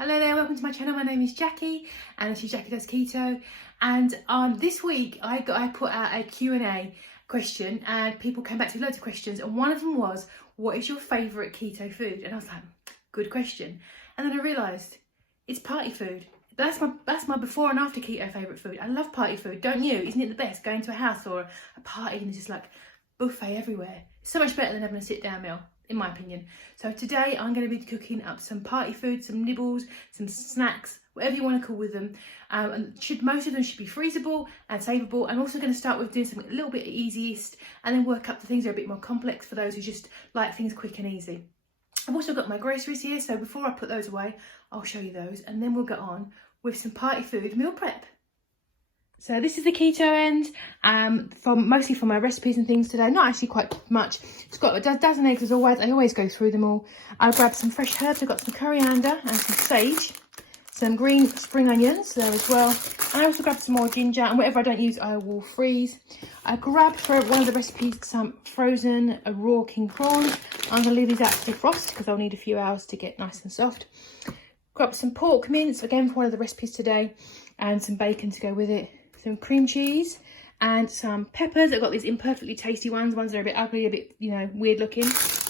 Hello there, welcome to my channel. My name is Jackie and this is Jackie Does Keto. And this week I put out a Q&A question and people came back to loads of questions, and one of them was, what is your favourite keto food? And I was like, good question. And then I realised it's party food. That's my before and after keto favourite food. I love party food, don't you? Isn't it the best, going to a house or a party and it's just like buffet everywhere? It's so much better than having a sit down meal, in my opinion. So today I'm going to be cooking up some party food, some nibbles, some snacks, whatever you want to call with them. And most of them should be freezable and savable. I'm also going to start with doing something a little bit easiest and then work up to things that are a bit more complex for those who just like things quick and easy. I've also got my groceries here, so before I put those away, I'll show you those and then we'll get on with some party food meal prep. So this is the keto end, mostly for my recipes and things today. Not actually quite much. It's got a dozen eggs as always. I always go through them all. I've grabbed some fresh herbs. I've got some coriander and some sage. Some green spring onions there as well. And I also grabbed some more ginger, and whatever I don't use I will freeze. I grabbed for one of the recipes some frozen raw king prawns. I'm going to leave these out to defrost because I'll need a few hours to get nice and soft. Grabbed some pork mince, again for one of the recipes today, and some bacon to go with it. Some cream cheese and some peppers. I've got these imperfectly tasty ones that are a bit ugly, a bit, weird looking.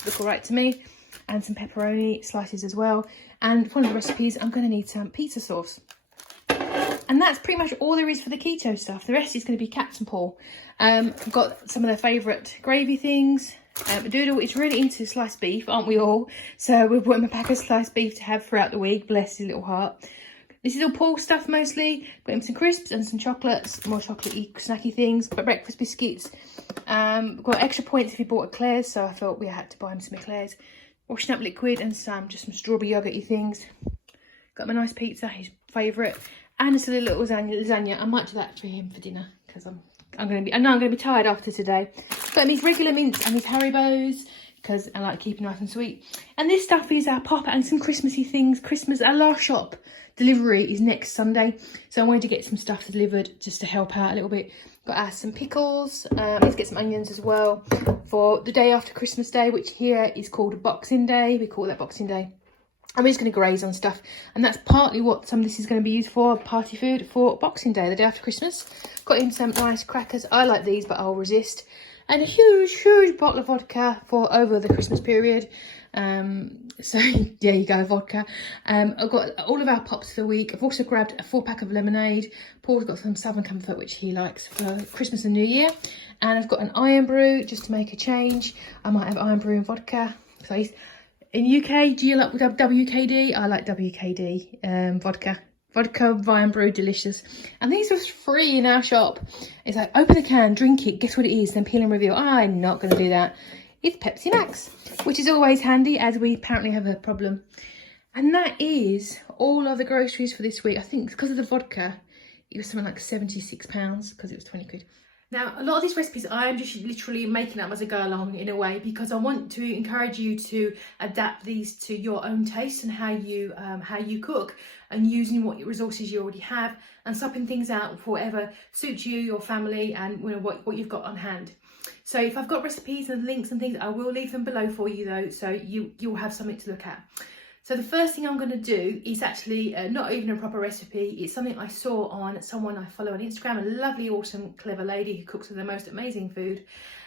Look all right to me. And some pepperoni slices as well. And for one of the recipes, I'm going to need some pizza sauce. And that's pretty much all there is for the keto stuff. The rest is going to be Captain Paul. I've got some of their favourite gravy things. Doodle is really into sliced beef, aren't we all? So we've bought him a pack of sliced beef to have throughout the week. Bless his little heart. This is all Paul stuff mostly. Got him some crisps and some chocolates, more chocolatey, snacky things. Got breakfast biscuits. Got extra points if he bought eclairs, so I thought we had to buy him some eclairs. Washing up liquid and just some strawberry yoghurty things. Got him a nice pizza, his favourite, and a little lasagna. I might do that for him for dinner because I know I'm going to be tired after today. Got him his regular mints and his Haribos, because I like keeping nice and sweet. And this stuff is our pop and some Christmassy things. Our last shop delivery is next Sunday, so I wanted to get some stuff delivered just to help out a little bit. Got us some pickles. Let's get some onions as well for the day after Christmas Day, which here is called Boxing Day. We call that Boxing Day. I'm just going to graze on stuff, and that's partly what some of this is going to be used for, party food for Boxing Day, the day after Christmas. Got in some nice crackers. I like these, but I'll resist. And a huge bottle of vodka for over the Christmas period. So there you go, vodka. I've got all of our pops for the week. I've also grabbed a 4-pack of lemonade. Paul's got some Southern Comfort, which he likes for Christmas and New Year. And I've got an iron brew just to make a change. I might have iron brew and vodka. So in UK, do you like WKD? I like WKD vodka. Vodka, iron brew, delicious. And these were free in our shop. It's like, open the can, drink it, guess what it is, then peel and reveal. I'm not going to do that. It's Pepsi Max, which is always handy as we apparently have a problem. And that is all of the groceries for this week. I think because of the vodka, it was something like £76 because it was 20 quid. Now, a lot of these recipes I'm just literally making up as I go along in a way, because I want to encourage you to adapt these to your own taste and how you cook, and using what resources you already have and swapping things out for whatever suits you, your family, and what you've got on hand. So if I've got recipes and links and things, I will leave them below for you though, so you'll have something to look at. So the first thing I'm going to do is actually not even a proper recipe. It's something I saw on someone I follow on Instagram, a lovely, awesome, clever lady who cooks the most amazing food.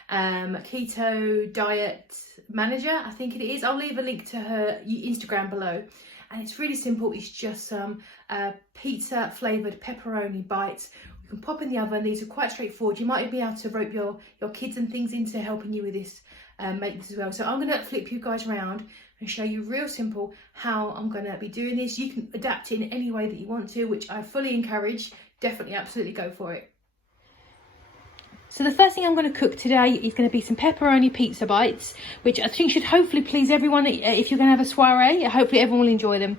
Keto diet manager, I think it is. I'll leave a link to her Instagram below. And it's really simple. It's just some pizza flavoured pepperoni bites. You can pop in the oven. These are quite straightforward. You might be able to rope your kids and things into helping you with this, make this as well. So I'm going to flip you guys around and show you real simple how I'm going to be doing this. You can adapt it in any way that you want to, which I fully encourage. Definitely, absolutely go for it. So the first thing I'm going to cook today is going to be some pepperoni pizza bites, which I think should hopefully please everyone. If you're going to have a soiree, hopefully everyone will enjoy them.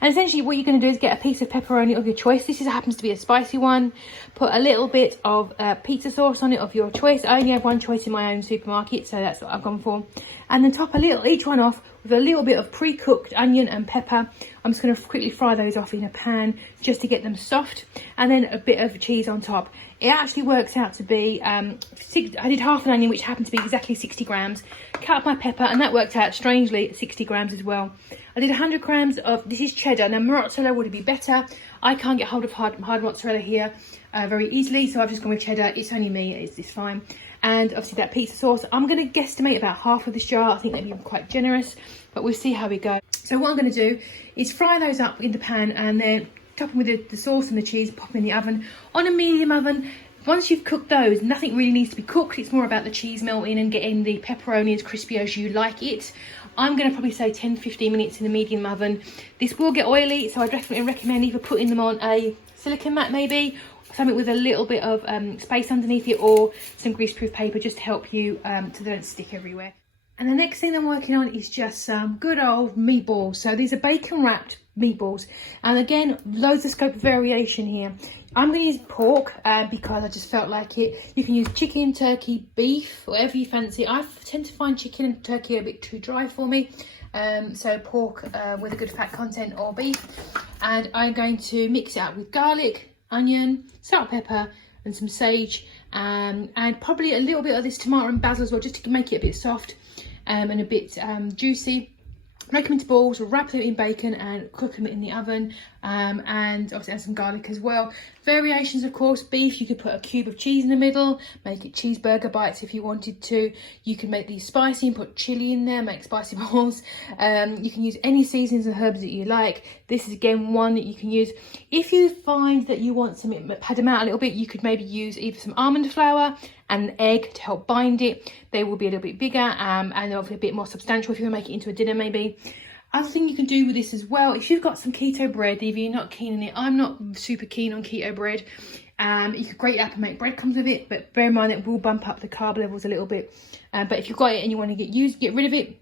And essentially what you're going to do is get a piece of pepperoni of your choice. This happens to be a spicy one. Put a little bit of pizza sauce on it of your choice. I only have one choice in my own supermarket, so that's what I've gone for. And then top each one off with a little bit of pre-cooked onion and pepper. I'm just going to quickly fry those off in a pan just to get them soft, and then a bit of cheese on top. It actually works out to be, I did half an onion, which happened to be exactly 60 grams. Cut up my pepper, and that worked out strangely at 60 grams as well. I did 100 grams of, this is cheddar. Now mozzarella would be better. I can't get hold of hard mozzarella here very easily, so I've just gone with cheddar. It's only me, it's fine. And obviously that pizza sauce, I'm going to guesstimate about half of this jar. I think that'd be quite generous, but we'll see how we go. So what I'm going to do is fry those up in the pan, and then top them with the sauce and the cheese, pop them in the oven on a medium oven. Once you've cooked those, nothing really needs to be cooked. It's more about the cheese melting and getting the pepperoni as crispy as you like it. I'm going to probably say 10-15 minutes in the medium oven. This will get oily, so I definitely recommend either putting them on a silicone mat maybe, something with a little bit of space underneath it, or some greaseproof paper just to help you so they don't stick everywhere. And the next thing I'm working on is just some good old meatballs. So these are bacon wrapped meatballs, and again, loads of scope variation here. I'm going to use pork because I just felt like it. You can use chicken, turkey, beef, whatever you fancy. I tend to find chicken and turkey a bit too dry for me, so pork with a good fat content, or beef. And I'm going to mix it up with garlic, onion, salt, pepper, and some sage, and probably a little bit of this tomato and basil as well, just to make it a bit soft and a bit juicy. Break them into balls, wrap them in bacon and cook them in the oven, and obviously add some garlic as well. Variations, of course. Beef, you could put a cube of cheese in the middle, make it cheeseburger bites if you wanted to. You can make these spicy and put chili in there, make spicy balls. You can use any seasonings and herbs that you like. This is again one that you can use. If you find that you want to pad them out a little bit, you could maybe use either some almond flour and an egg to help bind it. They will be a little bit bigger and obviously a bit more substantial if you want to make it into a dinner maybe. Other thing you can do with this as well, if you've got some keto bread, if you're not keen on it, I'm not super keen on keto bread. You could grate it up and make breadcrumbs with it, but bear in mind it will bump up the carb levels a little bit. But if you've got it and you want to get rid of it,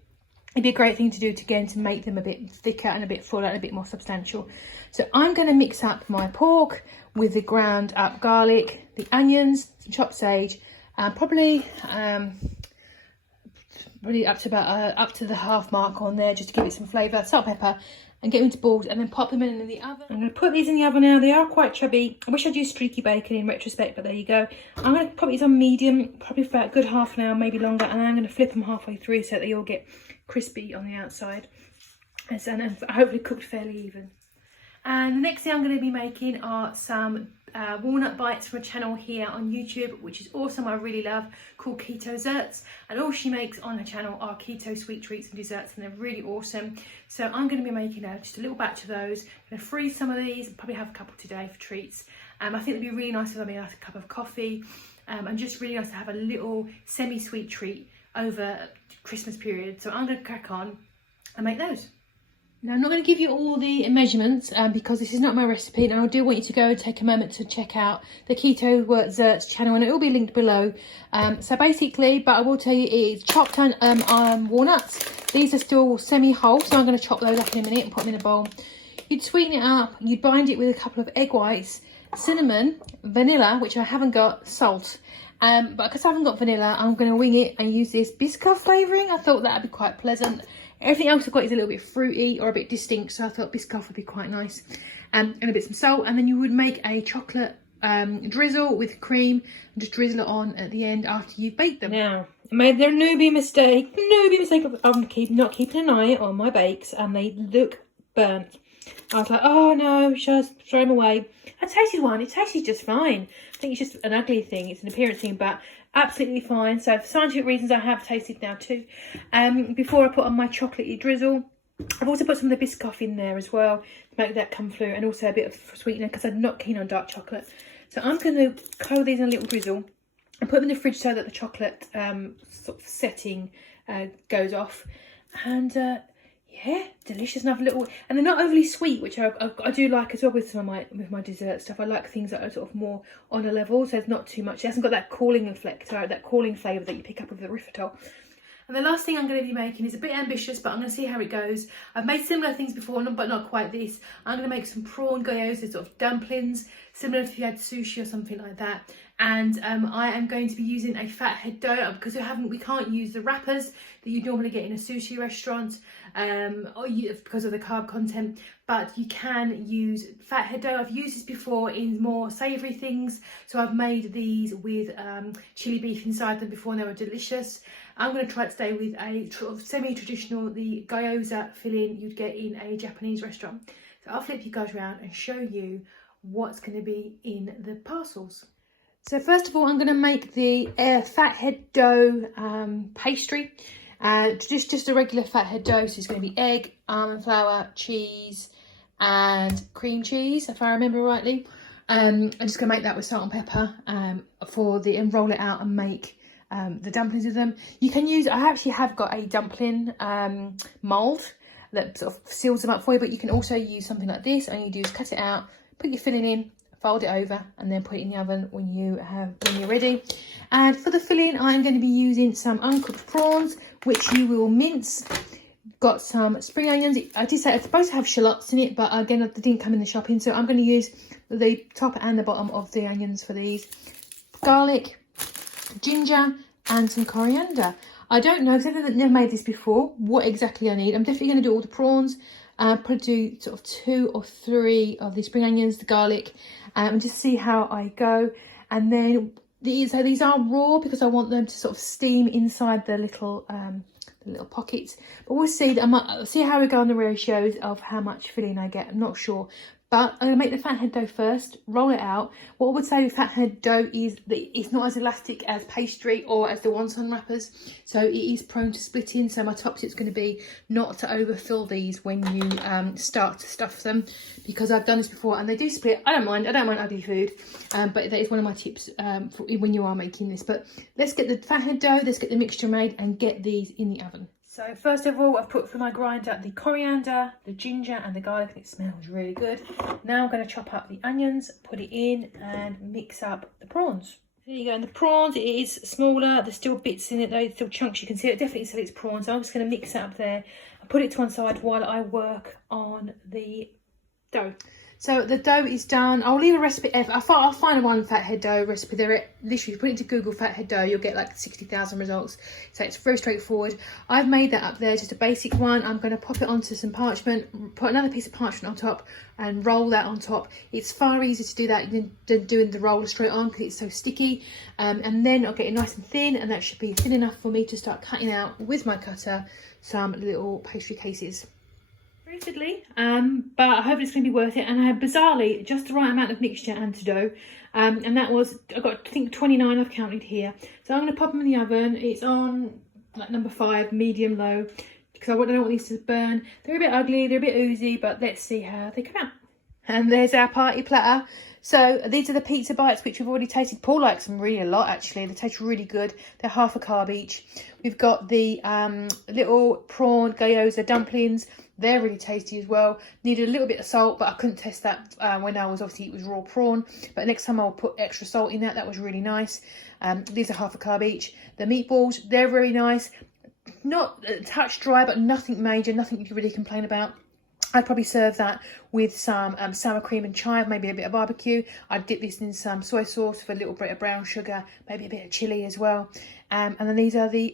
it'd be a great thing to do to make them a bit thicker and a bit fuller and a bit more substantial. So I'm going to mix up my pork with the ground up garlic, the onions, some chopped sage, probably up to the half mark on there, just to give it some flavour, salt, pepper, and get them into balls, and then pop them in the oven. I'm going to put these in the oven now. They are quite chubby. I wish I'd used streaky bacon in retrospect, but there you go. I'm going to put these on medium, probably for about a good half an hour, maybe longer, and then I'm going to flip them halfway through so that they all get crispy on the outside, and hopefully cooked fairly even. And the next thing I'm going to be making are some Walnut Bites from a channel here on YouTube, which is awesome, I really love, called Keto Desserts. And all she makes on her channel are keto sweet treats and desserts, and they're really awesome. So I'm going to be making just a little batch of those. I'm going to freeze some of these, probably have a couple today for treats. I think it'd be really nice to have a cup of coffee, and just really nice to have a little semi-sweet treat over Christmas period. So I'm going to crack on and make those. Now, I'm not going to give you all the measurements because this is not my recipe, and I do want you to go and take a moment to check out the Keto Desserts channel, and it will be linked below. So basically, but I will tell you, it is chopped walnuts. These are still semi-whole, so I'm going to chop those up in a minute and put them in a bowl. You'd sweeten it up, you'd bind it with a couple of egg whites, cinnamon, vanilla, which I haven't got, salt. But because I haven't got vanilla, I'm going to wing it and use this Biscoff flavouring. I thought that would be quite pleasant. Everything else I've got is a little bit fruity or a bit distinct, so I thought Biscoff would be quite nice. And a bit some salt, and then you would make a chocolate drizzle with cream and just drizzle it on at the end after you've baked them. Now, I made the newbie mistake of not keeping an eye on my bakes, and they look burnt. I was like, oh no, just throw them away. I tasted one, it tasted just fine. I think it's just an ugly thing, it's an appearance thing, but absolutely fine. So for scientific reasons, I have tasted now too. Before I put on my chocolatey drizzle, I've also put some of the Biscoff in there as well to make that come through, and also a bit of sweetener because I'm not keen on dark chocolate. So I'm going to cover these in a little drizzle and put them in the fridge so that the chocolate sort of setting goes off. And yeah, delicious enough little, and they're not overly sweet, which I do like as well with some of my dessert stuff. I like things that are sort of more on a level, so it's not too much. It hasn't got that cooling effect, that cooling flavour that you pick up with the Riffitol. And the last thing I'm going to be making is a bit ambitious, but I'm going to see how it goes. I've made similar things before, but not quite this. I'm going to make some prawn gyoza, sort of dumplings, similar if you had sushi or something like that. and I am going to be using a fathead dough because we can't use the wrappers that you normally get in a sushi restaurant because of the carb content, but you can use fathead dough. I've used this before in more savoury things, so I've made these with chili beef inside them before and they were delicious. I'm going to try it today with a semi-traditional, the gyoza filling you'd get in a Japanese restaurant. So I'll flip you guys around and show you what's going to be in the parcels. So first of all, I'm going to make the fathead dough pastry. Just a regular fathead dough. So it's going to be egg, almond flour, cheese and cream cheese, if I remember rightly. I'm just going to make that with salt and pepper and roll it out and make the dumplings with them. You can use, I actually have got a dumpling mould that sort of seals them up for you, but you can also use something like this. All you do is cut it out, put your filling in, fold it over and then put it in the oven when you're ready. And for the filling, I'm going to be using some uncooked prawns, which you will mince. Got some spring onions. I did say it's supposed to have shallots in it, but again, they didn't come in the shopping, so I'm going to use the top and the bottom of the onions for these. Garlic, ginger and some coriander. I don't know, because I've never made this before, what exactly I need. I'm definitely going to do all the prawns. Probably do sort of 2 or 3 of the spring onions, the garlic, and just see how I go. And then these are raw because I want them to sort of steam inside the little pockets. But we'll see. I might see how we go on the ratios of how much filling I get. I'm not sure. But I'm going to make the fathead dough first, roll it out. What I would say with fathead dough is that it's not as elastic as pastry or as the wonton wrappers. So it is prone to splitting. So my top tip's going to be not to overfill these when you start to stuff them, because I've done this before and they do split. I don't mind ugly food, but that is one of my tips for when you are making this. But let's get the fathead dough, let's get the mixture made and get these in the oven. So first of all, I've put through my grinder the coriander, the ginger and the garlic, and it smells really good. Now I'm going to chop up the onions, put it in and mix up the prawns. There you go, and the prawns, it is smaller, there's still bits in it though, still chunks, you can see it definitely says it's prawns. So I'm just going to mix it up there and put it to one side while I work on the dough. So the dough is done. I'll leave a recipe. I'll find one fathead dough recipe. There, literally, put it into Google fathead dough, you'll get like 60,000 results. So it's very straightforward. I've made that up there, just a basic one. I'm going to pop it onto some parchment, put another piece of parchment on top, and roll that on top. It's far easier to do that than doing the roller straight on because it's so sticky. And then I'll get it nice and thin, and that should be thin enough for me to start cutting out with my cutter some little pastry cases. Very fiddly, but I hope it's going to be worth it. And I had bizarrely just the right amount of mixture and to dough, and that was, I got, I think 29 I've counted here. So I'm going to pop them in the oven. It's on like number 5, medium low, because I don't want these to burn. They're a bit ugly, they're a bit oozy, but let's see how they come out. And there's our party platter. So these are the pizza bites, which we've already tasted. Paul likes them really a lot, actually. They taste really good. They're half a carb each. We've got the little prawn gyoza dumplings. They're really tasty as well. Needed a little bit of salt, but I couldn't test that when I was, obviously, it was raw prawn. But next time I'll put extra salt in that. That was really nice. These are half a carb each. The meatballs, they're very nice. Not a touch dry, but nothing major, nothing you can really complain about. I'd probably serve that with some sour cream and chive, maybe a bit of barbecue. I'd dip this in some soy sauce with a little bit of brown sugar, maybe a bit of chilli as well. And then these are the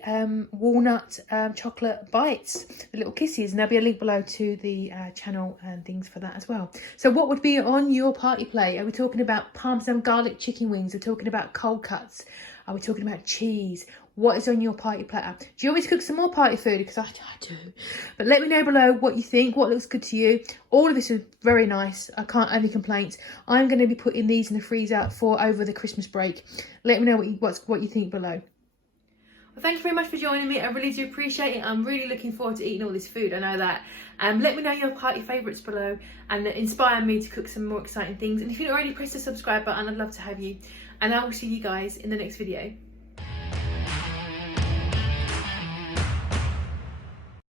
walnut chocolate bites, the little kisses. And there'll be a link below to the channel and things for that as well. So what would be on your party plate? Are we talking about parmesan garlic chicken wings? Are we talking about cold cuts? Are we talking about cheese? What is on your party platter? Do you want me to cook some more party food? Because I do. But let me know below what you think, what looks good to you. All of this is very nice. I can't have any complaints. I'm going to be putting these in the freezer for over the Christmas break. Let me know what you think below. Well, thank you very much for joining me. I really do appreciate it. I'm really looking forward to eating all this food. I know that. Let me know your party favourites below and inspire me to cook some more exciting things. And if you've not already pressed the subscribe button, I'd love to have you. And I will see you guys in the next video.